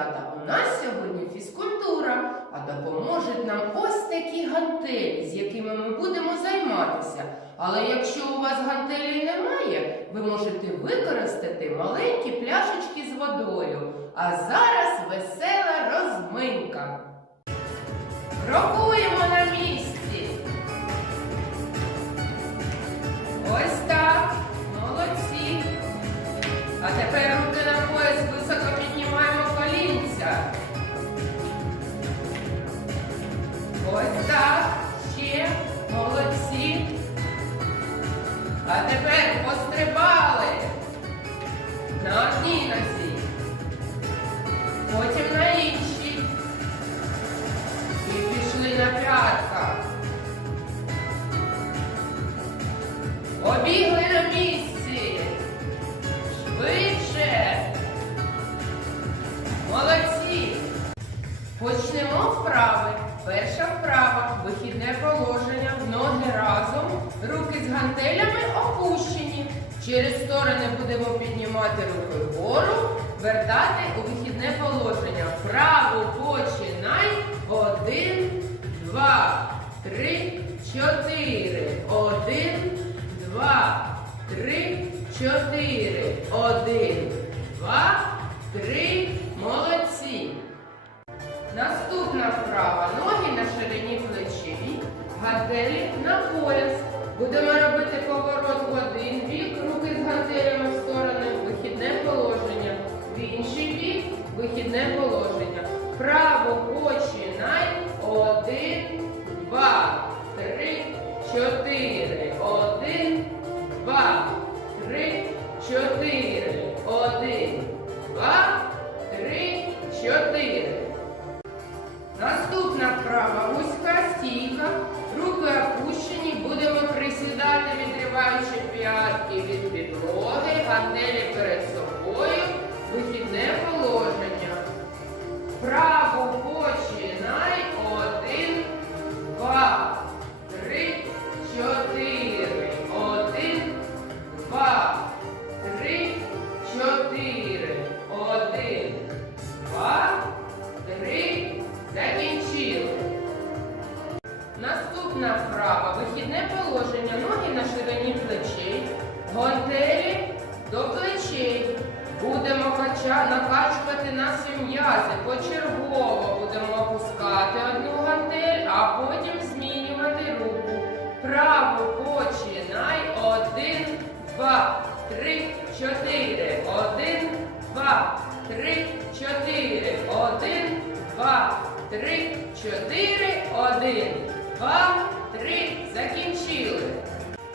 малята! У нас сьогодні фізкультура, а допоможуть нам ось такі гантелі, з якими ми будемо займатися. Але якщо у вас гантелі немає, ви можете використати маленькі пляшечки з водою. А зараз гантелями опущені. Через сторони будемо піднімати руки вгору, вертати у вихідне положення. Вправо починай. Один, два, три, чотири. Один, два, три, чотири. Один, два, три. Молодці. Наступна вправа. Ноги на ширині плечей, гантелі на пояс. Будемо робити поворот в один бік, руки накачувати наші м'язи. Почергово будемо опускати одну гантель, а потім змінювати руку. Право починай. Один, два, три, чотири. Один, два, три, чотири. Один, два, три, чотири. Один, два.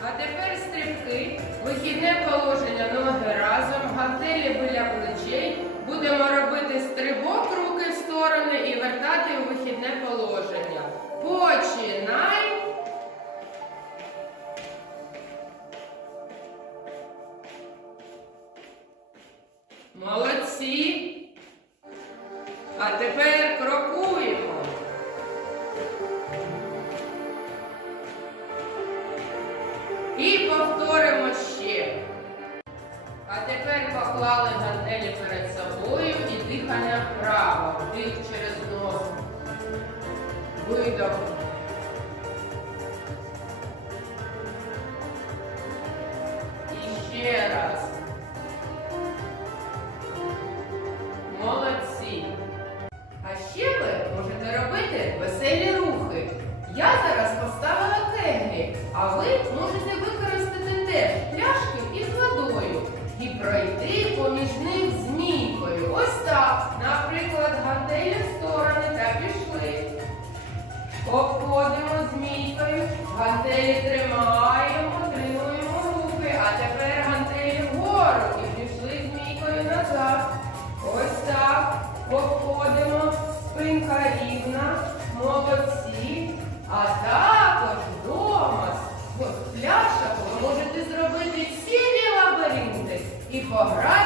А тепер стрибки, вихідне положення ноги разом, гантелі біля плечей. Будемо робити стрибок руки в сторони і вертати у вихідне положення. Починай. Молодці. Повторимо ще. А тепер поклали гантелі перед собою і дихання вправо. Вдих через нос. Видох. І ще раз. Молодці. А ще ви можете робити веселі рухи. Я зараз Обходимо змійкою, гантелі тримаємо, тримуємо руки, а тепер гантелі вгору і пішли змійкою назад. Ось так. Обходимо, спинка рівна, молодці. А також вдома з пляшок ви можете зробити цілі лабіринти і пограти.